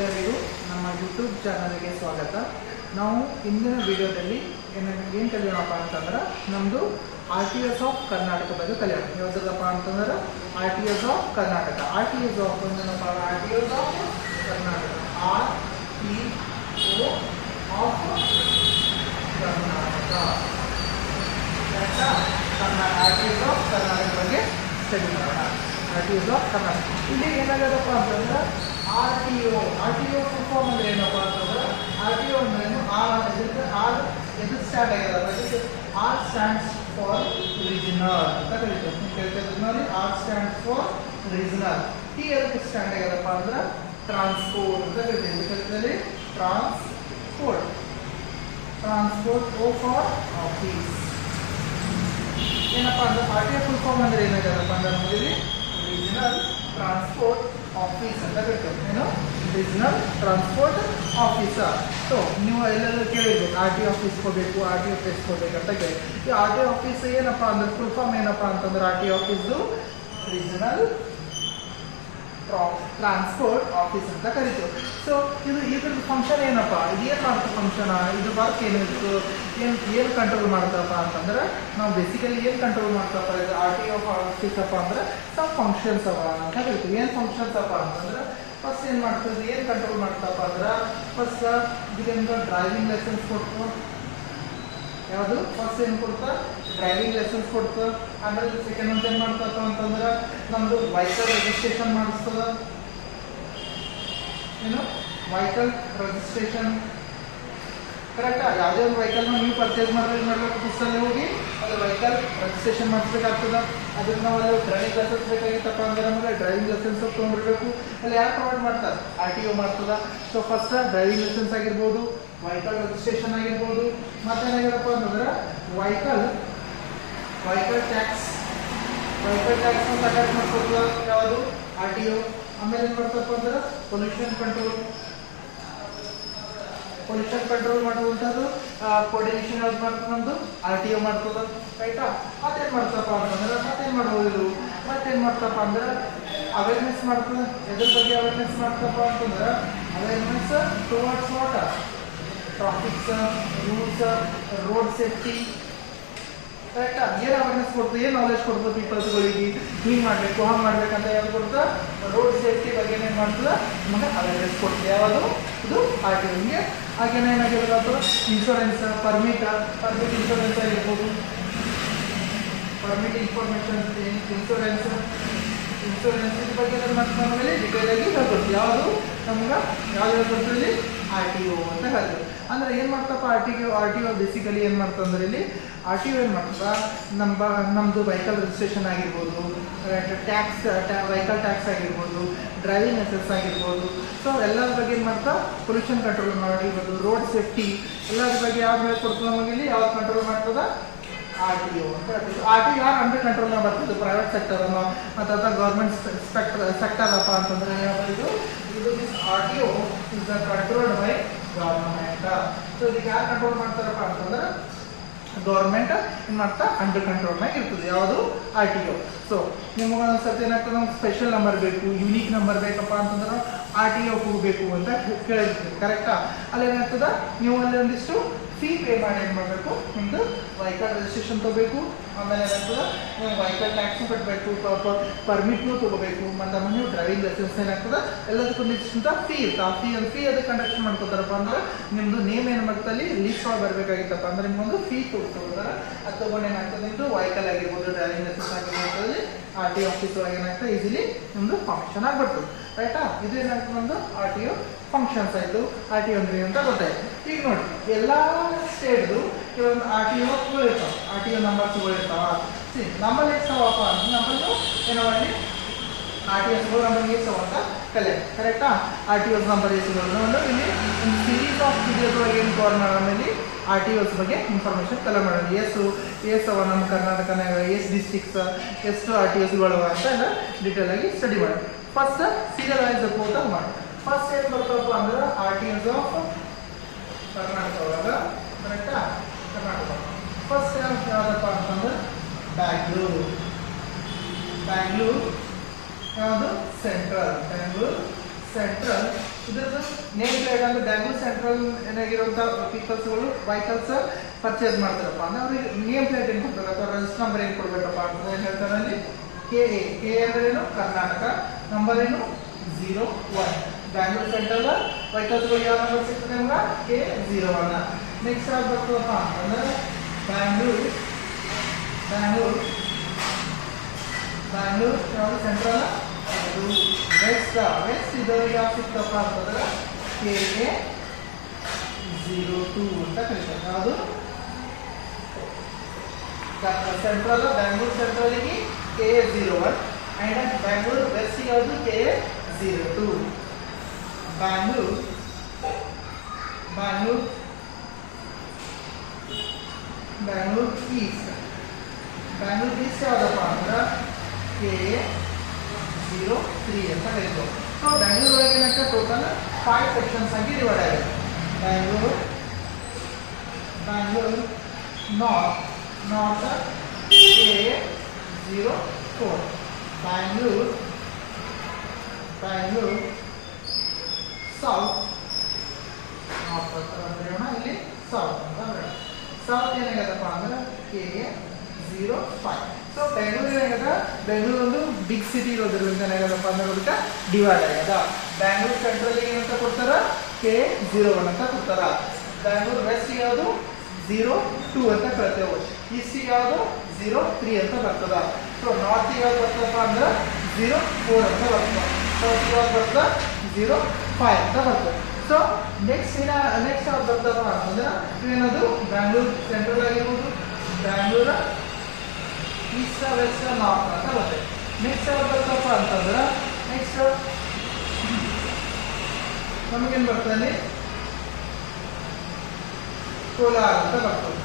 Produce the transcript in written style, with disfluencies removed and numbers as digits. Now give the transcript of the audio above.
ಎಲ್ಲರಿಗೂ ನಮ್ಮ ಯೂಟ್ಯೂಬ್ ಚಾನಲ್ಗೆ ಸ್ವಾಗತ. ನಾವು ಇಂದಿನ ವಿಡಿಯೋದಲ್ಲಿ ಏನು ಕಲಿಯೋಣಪ್ಪ ಅಂತಂದ್ರೆ ನಮ್ಮದು RTOs ಆಫ್ ಕರ್ನಾಟಕ ಬಗ್ಗೆ ಕಲಿಯೋಣ. ಯಾವುದಪ್ಪ ಅಂತಂದ್ರೆ RTOs of Karnataka. RTOs of ಏನಪ್ಪ? RTOs of Karnataka. RTO of Karnataka. RTOs of Karnataka ಬಗ್ಗೆ ಸ್ಟಡಿ ಮಾಡೋಣ. RTOs of Karnataka. ಇಲ್ಲಿ ಏನಾಗದಪ್ಪ ಅಂತಂದ್ರೆ RTO ಫುಲ್ ಫಾರ್ಮ್ ಅಂದ್ರೆ ಏನಪ್ಪ ಅಂತಂದ್ರೆ RTO ಅಂದ್ರೆ ಎದು stand ಆಗ್ಯದಪ್ಪ. R stands for regional ಅಂತ ಕರಿತೀವಿ. ನೋಡಿ, R stands for regional. T ಎದಕ್ಕೆ ಸ್ಟ್ಯಾಂಡ್ ಆಗ್ಯದಪ್ಪ ಅಂದ್ರೆ ಟ್ರಾನ್ಸ್ಪೋರ್ಟ್ ಅಂತ ಕರಿತೀವಿ. Transport O for office. ಏನಪ್ಪ ಅಂದ್ರೆ RTO ಫುಲ್ ಫಾರ್ಮ್ ಅಂದ್ರೆ ಏನಾಗ್ಯದಪ್ಪ ಅಂದ್ರೆ ನಮ್ಮಲ್ಲಿ ರೀಜನಲ್ ಟ್ರಾನ್ಸ್ಪೋರ್ಟ್ ಆಫೀಸ್ ಅಂತ ಕರಿತೀವಿ. ಏನು? Regional transport officer. ಸೊ ನೀವು ಎಲ್ಲೆಲ್ಲೂ ಕೇಳಿರ್ಬೇಕು RTO ಆಫೀಸ್ ಹೋಗಬೇಕು, RTO ಆಫೀಸ್ ಹೋಗ್ಬೇಕಂತ ಕೇಳಿ. ಈ RTO ಆಫೀಸ್ ಏನಪ್ಪ ಅಂದ್ರೆ ಫುಲ್ ಫಾರ್ಮ್ ಏನಪ್ಪ ಅಂತಂದ್ರೆ RTO office regional transport office ಅಂತ ಕರಿತೀವಿ. ಸೊ ಇದ್ರದ್ದು ಫಂಕ್ಷನ್ ಏನಪ್ಪ? ಇದು ಏನು ಮಾಡ್ತಾ ಫಂಕ್ಷನ್? ಇದು ವರ್ಕ್ ಏನಿತ್ತು, ಏನು ಕಂಟ್ರೋಲ್ ಮಾಡ್ತಪ್ಪ ಅಂತಂದ್ರೆ ನಾವು ಬೇಸಿಕಲಿ ಏನು ಕಂಟ್ರೋಲ್ ಮಾಡ್ತಪ್ಪ ಇದು RTO ಆಫೀಸ್ ಅಪ್ಪ ಅಂದ್ರೆ ಸಮ್ ಫಂಕ್ಷನ್ಸ್ ಅವ ಅಂತ ಕರಿತೀವಿ. ಏನು ಫಂಕ್ಷನ್ಸ್ ಅಪ್ಪ ಅಂತಂದ್ರೆ ಫಸ್ಟ್ ಏನು ಮಾಡ್ತೀವಿ, ಏನು ಕಂಟ್ರೋಲ್ ಮಾಡ್ತಪ್ಪ ಅಂದ್ರೆ ಫಸ್ಟ್ ಇದರಿಂದ ಡ್ರೈವಿಂಗ್ ಲೈಸೆನ್ಸ್ ಕೊಡ್ತು. ಯಾವುದು? ಫಸ್ಟ್ ಏನು ಕೊಡ್ತಾ? ಡ್ರೈವಿಂಗ್ ಲೈಸೆನ್ಸ್ ಕೊಡ್ತು. ಆಮೇಲೆ ಸೆಕೆಂಡ್ ಅಂತ ಏನು ಮಾಡ್ತಪ್ಪ ಅಂತಂದ್ರೆ ನಮ್ಮದು ವೆಹಿಕಲ್ ರಿಜಿಸ್ಟ್ರೇಷನ್ ಮಾಡಿಸ್ತದ. ಏನು? Vehicle registration. ಕರೆಕ್ಟಾ? ಯಾವುದೇ ಒಂದು ವೆಹಿಕಲ್ನ ನೀವು ಪರ್ಚೇಸ್ ಮಾಡಬೇಕು ಬಸ್ಸಲ್ಲಿ ಹೋಗಿ ಅದು ವೆಹಿಕಲ್ ರಿಜಿಸ್ಟ್ರೇಷನ್ ಮಾಡಿಸ್ಬೇಕಾಗ್ತದೆ. ಅದಕ್ಕೆ ನಾವು ಅಲ್ಲಿ ಡ್ರೈವಿಂಗ್ ಲೈಸೆನ್ಸ್ ಬೇಕಾಗಿತ್ತಪ್ಪ ಅಂದ್ರೆ ನಮಗೆ ಡ್ರೈವಿಂಗ್ ಲೈಸೆನ್ಸ್ ತೊಗೊಂಡಿರ್ಬೇಕು. ಅಲ್ಲಿ ಯಾರು ಪ್ರೊವೈಡ್ ಮಾಡ್ತಾರೆ? RTO ಮಾಡ್ತದ. ಸೊ ಫಸ್ಟ್ ಡ್ರೈವಿಂಗ್ ಲೈಸೆನ್ಸ್ ಆಗಿರ್ಬೋದು, ವೆಹಿಕಲ್ ರಿಜಿಸ್ಟ್ರೇಷನ್ ಆಗಿರ್ಬೋದು, ಮತ್ತೇನಾಗಿರಪ್ಪ ಅಂತಂದ್ರೆ ವೆಹಿಕಲ್ ಟ್ಯಾಕ್ಸ್ ಅಂತ ಕಟ್ ಮಾಡ್ಕೊಡ್ತದ. ಯಾವುದು? RTO. ಆಮೇಲೆ ಏನು ಮಾಡ್ತಪ್ಪ ಅಂದ್ರೆ ಪೊಲ್ಯೂಷನ್ ಕಂಟ್ರೋಲ್ ಮಾಡುವಂಥದ್ದು ಕೋರ್ಡಿನೇಷನ್ ಯಾವ್ದು ಮಾಡ್ತದೆ? ನಮ್ಮದು RTO ಮಾಡ್ತದ. ರೈಟಾ? ಮತ್ತೇನು ಮಾಡ್ತಪ್ಪ ಅಂತಂದ್ರೆ ಮತ್ತೇನು ಮಾಡ್ಬೋದು? ಮತ್ತೇನು ಮಾಡ್ತಪ್ಪ ಅಂದ್ರೆ ಅವೇರ್ನೆಸ್ ಮಾಡ್ತದೆ. ಎದ್ರ ಬಗ್ಗೆ ಅವೇರ್ನೆಸ್ ಮಾಡ್ತಪ್ಪ ಅಂತಂದ್ರೆ awareness towards what? Traffics rules, road safety. ಕರೆಕ್ಟಾ? ಏನು ಅವೇರ್ನೆಸ್ ಕೊಡ್ತದೆ, ಏನು ನಾಲೆಜ್ ಕೊಡ್ತದೆ ಪೀಪಲ್ಸ್ಗಳಿಗೆ, ಹಿಂಗೆ ಮಾಡಬೇಕು ಹಂಗೆ ಮಾಡ್ಬೇಕಂತ ಯಾವ್ದು ಕೊಡ್ತದೆ? ರೋಡ್ ಸೇಫ್ಟಿ ಬಗ್ಗೆ ಏನು ಮಾಡ್ತದೆ? ನಮಗೆ ಅವೇರ್ನೆಸ್ ಕೊಡ್ತದೆ. ಯಾವುದು? ಇದು RTO. ಹಿಂಗೆ ಹಾಗೇನೆ ಏನಾಗಿರೋದು ಇನ್ಶೂರೆನ್ಸ್, ಪರ್ಮಿಟ್ ಇನ್ಶೂರೆನ್ಸ್ ಆಗಿರ್ಬೋದು, ಪರ್ಮಿಟ್ ಇನ್ಫಾರ್ಮೇಷನ್, ಇನ್ಶೂರೆನ್ಸ್ ಇದ್ರ ಬಗ್ಗೆ ಏನು ಮಾಡ್ತೀವಿ ನಮಗೆ ಡಿಟೇಲ್ ಆಗಿ ಹೇಳ್ಕೊಡ್ತೀವಿ. ಯಾವುದು ನಮ್ಗೆ ಯಾವ್ದು ಹೇಳ್ಕೊಡ್ತೀವಿ? ಇಲ್ಲಿ RTO ಅಂತ ಹೇಳ್ತೀವಿ. ಅಂದ್ರೆ ಏನು ಮಾಡ್ತಪ್ಪ RTO ಬೇಸಿಕಲಿ ಏನು ಮಾಡ್ತಂದ್ರೆ ಇಲ್ಲಿ RTO ಏನು ಮಾಡ್ತದ? ನಮ್ಮದು ವೆಹಿಕಲ್ ರಿಜಿಸ್ಟ್ರೇಷನ್ ಆಗಿರ್ಬೋದು, ಟ್ಯಾಕ್ಸ್ ವೆಹಿಕಲ್ ಟ್ಯಾಕ್ಸ್ ಆಗಿರ್ಬೋದು, ಡ್ರೈವಿಂಗ್ ಲೈಸೆನ್ಸ್ ಆಗಿರ್ಬೋದು. ಸೊ ಎಲ್ಲರ ಬಗ್ಗೆ ಏನು ಮಾಡ್ತಾ? ಪೊಲ್ಯೂಷನ್ ಕಂಟ್ರೋಲ್ ಮಾಡಿರ್ಬೋದು, ರೋಡ್ ಸೇಫ್ಟಿ ಎಲ್ಲದ್ರ ಬಗ್ಗೆ ಯಾವ್ದು ಹೇಳ್ಕೊಡ್ತದೆ ನಮಗೆ ಇಲ್ಲಿ? ಯಾವ್ದು ಕಂಟ್ರೋಲ್ ಮಾಡ್ತದ? RTO ಅಂತ ಹೇಳ್ತೀವಿ. RTO ಯಾರು ಅಂಡರ್ ಕಂಟ್ರೋಲ್ನಾಗ ಬರ್ತದೆ? ಪ್ರೈವೇಟ್ ಸೆಕ್ಟರ್ ಮತ್ತು ಗೌರ್ಮೆಂಟ್ ಸೆಕ್ಟರ್ ಅಪ್ಪ ಅಂತಂದ್ರೆ ಯಾವುದು? ಇದು RTO is controlled by government. So ಇದಕ್ಕೆ ಯಾರು ಕಂಟ್ರೋಲ್ ಮಾಡ್ತಾರಪ್ಪ ಅಂತಂದ್ರೆ ಗೌರ್ಮೆಂಟ್ ಏನು ಮಾಡ್ತಾ? ಅಂಡರ್ ಕಂಟ್ರೋಲ್ನಾಗ ಇರ್ತದೆ. ಯಾವುದು? RTO. ಸೊ ನಿಮಗೆ ಒಂದ್ಸತಿ ಏನಾಗ್ತದೆ, ನಮ್ಗೆ ಸ್ಪೆಷಲ್ ನಂಬರ್ ಬೇಕು, ಯುನೀಕ್ ನಂಬರ್ ಬೇಕಪ್ಪ ಅಂತಂದ್ರೆ RTO ಹೋಗಬೇಕು ಅಂತ ಕೇಳಿರ್ತೀವಿ. ಕರೆಕ್ಟಾ? ಅಲ್ಲಿ ಏನಾಗ್ತದ, ನೀವು ಅಲ್ಲಿ ಒಂದಿಷ್ಟು ಫೀ ಪೇ ಮಾಡಿ ಏನು ಮಾಡಬೇಕು? ನಿಮ್ಮದು ವೆಹಿಕಲ್ ರಿಜಿಸ್ಟ್ರೇಷನ್ ತೊಗೋಬೇಕು. ಆಮೇಲೆ ಏನಾಗ್ತದೆ, ನೀವು ವೆಹಿಕಲ್ ಟ್ಯಾಕ್ಸು ಕಟ್ಟಬೇಕು, ಪರ್ಮಿಟ್ನು ತೊಗೋಬೇಕು, ಮತ್ತು ಆಮೇಲೆ ನೀವು ಡ್ರೈವಿಂಗ್ ಲೈಸೆನ್ಸ್ ಏನಾಗ್ತದೆ ಎಲ್ಲದಕ್ಕೂ ನಿಶ್ಚಿಂತ ಫೀ ಇರುತ್ತೆ. ಆ ಫೀ ಅದಕ್ಕೆ ಕಂಡಕ್ಟ್ ಮಾಡ್ಕೋತಾರಪ್ಪ ಅಂದ್ರೆ ನಿಮ್ಮದು ನೇಮ್ ಏನು ಮಾಡ್ತಾ ಅಲ್ಲಿ ಲೀಸ್ಟ್ ಒಳಗೆ ಬರಬೇಕಾಗಿತ್ತಪ್ಪ ಅಂದ್ರೆ ನಿಮ್ಮೊಂದು ಫೀ ತೊಗೊತಾರೆ. ಅದು ತೊಗೊಂಡು ಏನಾಗ್ತದೆ, ನಿಮ್ಮದು ವೆಹಿಕಲ್ ಆಗಿರ್ಬೋದು, ಡ್ರೈವಿಂಗ್ ಲೈಸೆನ್ಸ್ ಆಗಿರ್ಬೋದು, RTO ಆಫೀಸ್ ಒಳಗೆ ಏನಾಗ್ತದೆ ಈಸಿಲಿ ನಿಮ್ಮದು ಫಂಕ್ಷನ್ ಆಗಿಬಿಡ್ತದೆ. ರೈಟಾ? ಇದು ಏನಾಗ್ತದೆ ನಮ್ಮದು RTO ಫಂಕ್ಷನ್ಸ್ ಆಯಿತು. RTO ಅಂದ್ರೆ ಅಂತ ಗೊತ್ತಾಯ್ತು. ಈಗ ನೋಡಿ, ಎಲ್ಲ ಸ್ಟೇಟ್ದು ಕೆಲವೊಂದು RTOಗಳಿರ್ತಾವೆ, RTO ನಂಬರ್ಸ್ಗಳಿರ್ತಾವ. ನಮ್ಮಲ್ಲಿ ಎಷ್ಟಾವಪ್ಪ ಅಂದ್ರೆ ನಮ್ಮಲ್ಲೂ ಏನೋ ಮಾಡಿ RTOಸ್ಗಳು ನಮಗೆ ಎಷ್ಟವ ಅಂತ ಕರೆಕ್ಟಾ? RTOಸ್ ನಂಬರ್ ಎಷ್ಟುಗಳು ಅಂದ್ರೆ ಇಲ್ಲಿ ಒಂದು ಸೀರೀಸ್ ಆಫ್ ವಿಡಿಯೋಸ್ ಒಳಗೆ ಏನು ಕವರ್ ಮಾಡೋದ್ರಲ್ಲಿ RTOಸ್ ಬಗ್ಗೆ ಇನ್ಫಾರ್ಮೇಷನ್ ಕಲೆ ಮಾಡೋದು. ಎಸ್ ಅವ ನಮ್ಮ ಕರ್ನಾಟಕನಾಗ ಎಷ್ಟು ಡಿಸ್ಟ್ರಿಕ್ಸ್, ಎಷ್ಟು RTOಸ್ಗಳು ಅಂತ ಎಲ್ಲ ಡೀಟೇಲ್ ಆಗಿ ಸ್ಟಡಿ ಮಾಡೋದು. ಫಸ್ಟ್ ಸೀರಿಯಲ್ ವೈಸ್ ರಿಪೋರ್ಟ್ ಮಾಡಿ. ಫಸ್ಟ್ ಏನು ಬರ್ತಪ್ಪ ಅಂದ್ರೆ RTOs ಆಫ್ ಕರ್ನಾಟಕ ಒಳಗೆ. ಕರೆಕ್ಟಾ? ಕರ್ನಾಟಕ ಫಸ್ಟ್ ಯಾವುದಪ್ಪ ಅಂತಂದ್ರೆ ಬ್ಯಾಂಗ್ಳೂರು. ಯಾವುದು? ಸೆಂಟ್ರಲ್. ಇದ್ರದ್ದು ನೇಮ್ ಪ್ಲೇಟ್ ಅಂದ್ರೆ ಬ್ಯಾಂಗ್ಳೂರ್ ಸೆಂಟ್ರಲ್ ಏನಾಗಿರುವಂಥ ಪೀಪಲ್ಸ್ಗಳು ವೆಹಿಕಲ್ಸ್ ಪರ್ಚೇಸ್ ಮಾಡ್ತಾರಪ್ಪ ಅಂದ್ರೆ ಅವ್ರಿಗೆ ನೇಮ್ ಪ್ಲೇಟ್ ಏನು ಕೊಡ್ಬೇಕಪ್ಪ ರಿಜಿಸ್ಟರ್ ನಂಬರ್ ಏನು ಕೊಡ್ಬೇಕಪ್ಪ ಅಂತ ಏನು ಹೇಳ್ತಾರೆ ಅಲ್ಲಿ ಕೆ ಅಂದ್ರೆ ಏನು ಕರ್ನಾಟಕ ನಂಬರ್ ಏನು 01 ಬ್ಯಾಂಗ್ಳೂರ್ ಸೆಂಟ್ರಲ್ ವೆಹಿಕಲ್ಸ್ಗಳು ಯಾವ ನಂಬರ್ ಸಿಗ್ತದೆ ನಮ್ಗೆ K01 ನೆಕ್ಸ್ಟ್ ಯಾವ್ದು ಬರ್ತದಪ್ಪ ಅಂತಂದ್ರೆ ಬ್ಯಾಂಗ್ಳೂರ್ ಯಾವುದು ಸೆಂಟ್ರಲ್ ಅದು ವೆಸ್ಟ್ ಇದವ್ರಿಗೆ ಯಾವ ಸಿಗ್ತಪ್ಪ ಅಂತಂದ್ರೆ KA02 ಅಂತ ಕರೀತಾರೆ ಯಾವುದು ಸೆಂಟ್ರಲ್ ಬ್ಯಾಂಗ್ಳೂರ್ ಸೆಂಟ್ರಲ್ಗೆ KA01 ಆ್ಯಂಡ್ ಬ್ಯಾಂಗ್ಳೂರ್ ವೆಸ್ಟ್ ಯಾವುದು KA02 ಬ್ಯಾಂಗ್ಳೂರ್ ಈಸ್ಟ್ ಯಾವುದಪ್ಪ ಅಂದ್ರೆ KA03 ಅಂತ ಕರೀತೀವಿ ಸೊ ಬ್ಯಾಂಗ್ಳೂರ್ ಒಳಗೆ ಏನಾಗ್ತದೆ ಟೋಟಲ್ 5 ಸೆಕ್ಷನ್ಸ್ ಆಗಿ ಡಿವೈಡ್ ಆಗಿದೆ Bangalore north KA04 Bangalore south ಇಲ್ಲಿ ಸೌತ್ ಅಂತ ಬರೋಣ ಸೌತ್ ಏನಾಗತ್ತಪ್ಪ ಅಂದ್ರೆ KA05 ಸೊ ಬೆಂಗಳೂರು ಏನಾಗದ ಬೆಂಗಳೂರು ಒಂದು ಬಿಗ್ ಸಿಟಿ ಇರೋದ್ರಿಂದ ಏನಾಗದಪ್ಪ ಅಂದ್ರೆ ಅದಕ್ಕೆ ಡಿವೈಡ್ ಆಗ್ಯದ ಬ್ಯಾಂಗ್ಳೂರ್ ಸೆಂಟ್ರಲ್ ಏನಂತ ಕೊಡ್ತಾರ KA01 ಅಂತ ಕೊಡ್ತಾರ ಬ್ಯಾಂಗ್ಳೂರ್ ವೆಸ್ಟ್ ಯಾವುದು 02 ಅಂತ ಕರಿತೇವೆ ಈಸ್ಟ್ ಯಾವುದು 03 ಅಂತ ಬರ್ತದ ಸೊ ನಾರ್ತ್ ಯಾವ್ದು ಬರ್ತದಪ್ಪ ಅಂದ್ರೆ 04 ಅಂತ ಬರ್ತದೆ ಸೌತ್ ಯಾವ್ದು ಬರ್ತದ 05 ಅಂತ ಬರ್ತದೆ ಸೊ ನೆಕ್ಸ್ಟ್ ಯಾವ್ದು ಬರ್ತದಪ್ಪ ಅಂತಂದ್ರೆ ಇವೇನದು ಬ್ಯಾಂಗ್ಳೂರ್ ಸೆಂಟ್ರಲ್ ಆಗಿರ್ಬೋದು ಬ್ಯಾಂಗ್ಳೂರ ಈಸ್ಟ್ ವೆಸ್ಟ್ ನಾರ್ತ್ ಅಂತ ಬರ್ತದೆ ನೆಕ್ಸ್ಟ್ ಯಾವ್ದು ಬರ್ತದಪ್ಪ ಅಂತಂದ್ರೆ ನೆಕ್ಸ್ಟ್ ನಮಗೇನು ಬರ್ತದೆ ಕೋಲಾರ ಅಂತ ಬರ್ತದೆ